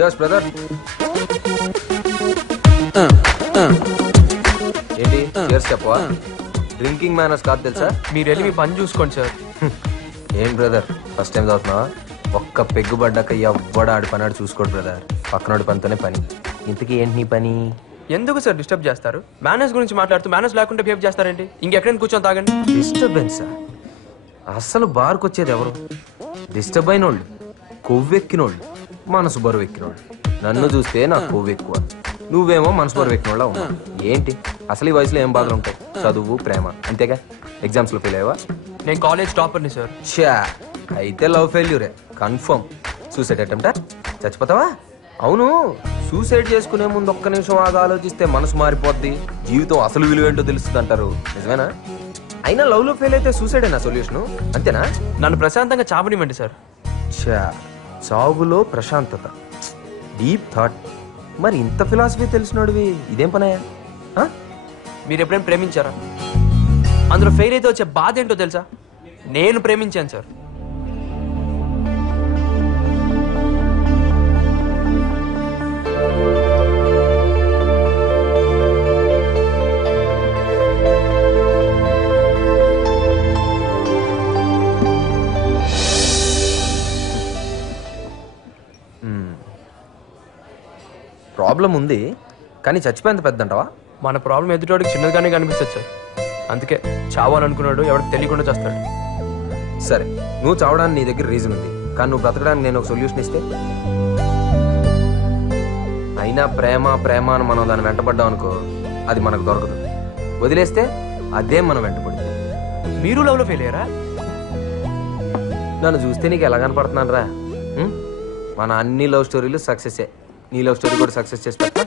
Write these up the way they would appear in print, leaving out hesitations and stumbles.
Cheers, brother. ఏంటి cheers చెప్పవా? Drinking manners కాదు తెలుసా? మీరు వెళ్ళి మీ పని చూసుకోండి సార్. ఏం బ్రదర్ ఫస్ట్ టైం చదువుతున్నావా? ఒక్క పెగ్గు పడ్డాక ఎవ్వడు ఆడి పని ఆడు చూసుకోడు బ్రదర్. పక్కనోడి పనితోనే పని. ఇంతకీ ఏంటి నీ పని? ఎందుకు సార్ డిస్టర్బ్ చేస్తారు? మేనేజ్ గురించి మాట్లాడుతూ మేనేజ్ లేకుండా బిహేవ్ చేస్తారేంటి? ఇంకెక్కడైనా కూర్చొని తాగండి. డిస్టర్బెన్సా? అస్సలు బార్కి వచ్చేది ఎవరు? డిస్టర్బ్ అయినోళ్ళు, కొవ్వెక్కినోళ్ళు, మనసు బరువు ఎక్కినోళ్ళు. నన్ను చూస్తే నాకు కొవ్వు ఎక్కువ, నువ్వేమో మనసు బరువు ఎక్కినోళ్ళ ఉన్నావు. ఏంటి అసలు ఈ వయసులో ఏం బాధలు ఉంటాయి? చదువు, ప్రేమ, అంతేగా. ఎగ్జామ్స్లో ఫెయిల్ అయ్యావా? నేను కాలేజ్ టాపర్ని సార్. షా, అయితే లవ్ ఫెయిల్యూరే కన్ఫర్మ్. సూసైడ్ అటెంప్టా? చచ్చిపోతావా? అవును, సూసైడ్ చేసుకునే ముందు ఒక్క నిమిషం ఆగా ఆలోచిస్తే మనసు మారిపోద్ది, జీవితం అసలు విలువ ఏంటో తెలుస్తుంది అంటారు. నిజమేనా? అయినా లవ్ లో ఫెయిల్ అయితే సూసైడ్ అయినా సొల్యూషన్? అంతేనా? నన్ను ప్రశాంతంగా చావనివ్వండి సార్. ఛా, చావులో ప్రశాంతత, డీప్ థాట్. మరి ఇంత ఫిలాసఫీ తెలిసినోడివి ఇదేం పనయా? మీరు ఎప్పుడైనా ప్రేమించారా? అందులో ఫెయిల్ అయితే వచ్చే బాధ ఏంటో తెలుసా? నేను ప్రేమించాను సార్. ప్రాబ్లం ఉంది కానీ చచ్చిపోయేంత పెద్ద అంటావా? మన ప్రాబ్లం ఎదుటోడికి చిన్నదిగానే కనిపిస్తుంది సార్. అందుకే చావాలనుకున్నాడు ఎవరికి తెలియకుండా చేస్తాడు. సరే, నువ్వు చావడానికి నీ దగ్గర రీజన్ ఉంది, కానీ నువ్వు బ్రతకడానికి నేను ఒక సొల్యూషన్ ఇస్తే? అయినా ప్రేమ ప్రేమ అని మనం దాన్ని వెంటపడ్డాం అనుకో, అది మనకు దొరకదు. వదిలేస్తే అదే మనం వెంటపడుతుంది. మీరు లవ్లో ఫెయిల్ అయ్యారా? నన్ను చూస్తే నీకు ఎలా కనపడుతున్నాను రా? మన అన్ని లవ్ స్టోరీలు సక్సెస్సే. నీ లవ్ స్టోరీ కూడా సక్సెస్ చేసి పెట్టా?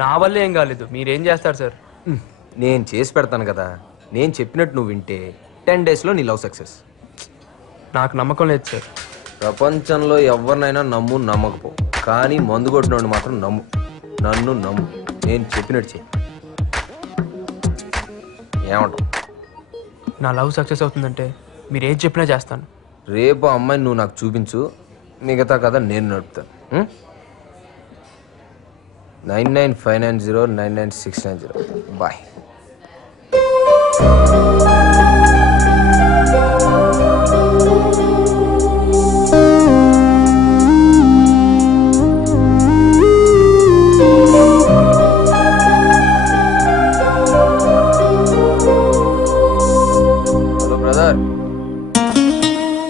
నా వల్ల ఏం కాలేదు, మీరేం చేస్తారు సార్? నేను చేసి పెడతాను కదా. నేను చెప్పినట్టు నువ్వు వింటే 10 daysలో నీ లవ్ సక్సెస్. నాకు నమ్మకం లేదు సార్. ప్రపంచంలో ఎవరినైనా నమ్ము, నమ్మకపో, కానీ మందు కొట్టినోడు మాత్రం నమ్ము. నన్ను నమ్ము, నేను చెప్పినట్టు చెయ్యి. ఏమంటావు? నా లవ్ సక్సెస్ అవుతుందంటే మీరు ఏది చెప్పినా చేస్తాను. రేపు అమ్మాయిని నువ్వు నాకు చూపించు, మిగతా కదా నేను నడుపుతాను. 9959099690. బాయ్. Hello brother.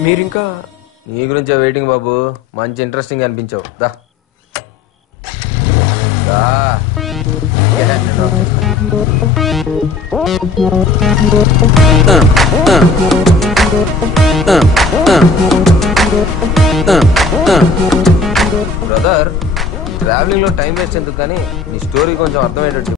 మీరింకా నీ గురించే వెయిటింగ్ బాబు. మంచి ఇంట్రెస్టింగ్ అనిపించావు. దా దా. బ్రదర్, ట్రావెలింగ్ లో టైం వేస్ట్ ఎందుకు, కానీ నీ స్టోరీ కొంచెం అర్థమయ్యేటట్టు